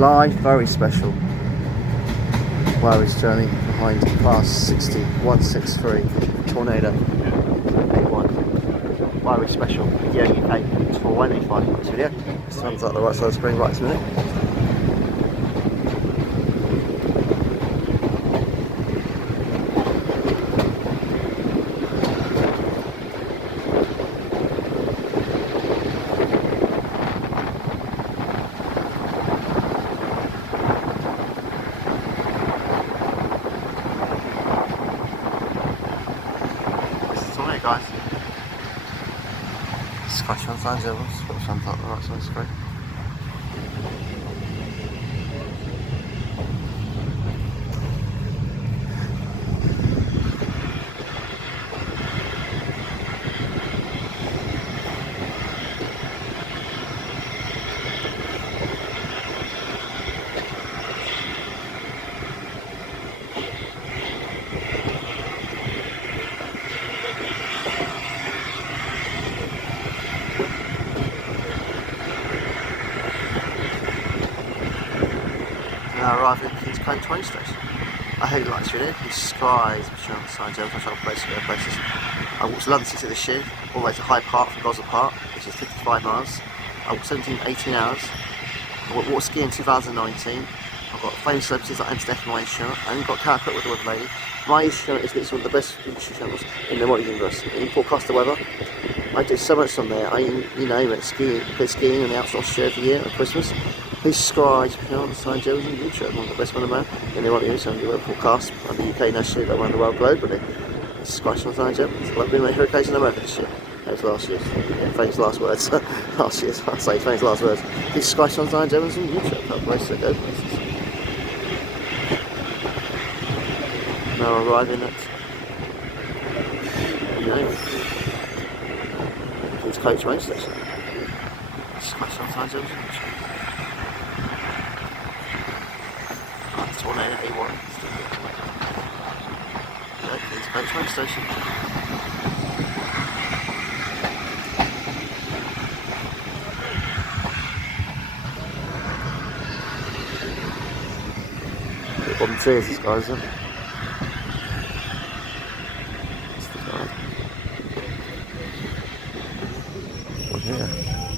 live, very special wireless journey behind class 6163 Tornado A1. Wireless special, yeah, UK2025. This video. This one's at the right side of the screen right this minute. Guys, scratch on signs over, scratch on top of the right side of the screen. Now arriving at UK2025 station. I hope you like this video. These skies, which are on the sides over, I'm trying to place places. I walked to London City this year, all the way to Hyde Park from Goswell Park, which is 55 miles. I walked 18 hours. I walked skiing in 2019. I've got famous celebrities like Anthony F. I even got Carrot with the weather lady. My YouTube channel is one of the best YouTube channels in the modern universe. You forecast the weather. I do so much on there. You name it, skiing, play skiing in the Alps of Austria every year at Christmas. Please subscribe, on the side Joe's on YouTube, one of the best one man. And they want you to do a forecast on the UK nationally, but around the world globally. Subscribe on the side Joe. It's like being my hurricanes in America this year. That was last year's. Yeah, famous last words. Last year's, I'll say famous last words. Please subscribe on the side Joe's on YouTube. That place to go places. Now arriving at, King's Coach Main Station. Subscribe on the side Joe's on YouTube. Tornado A1. It's a train station. Bit volunteers, this guy, isn't it?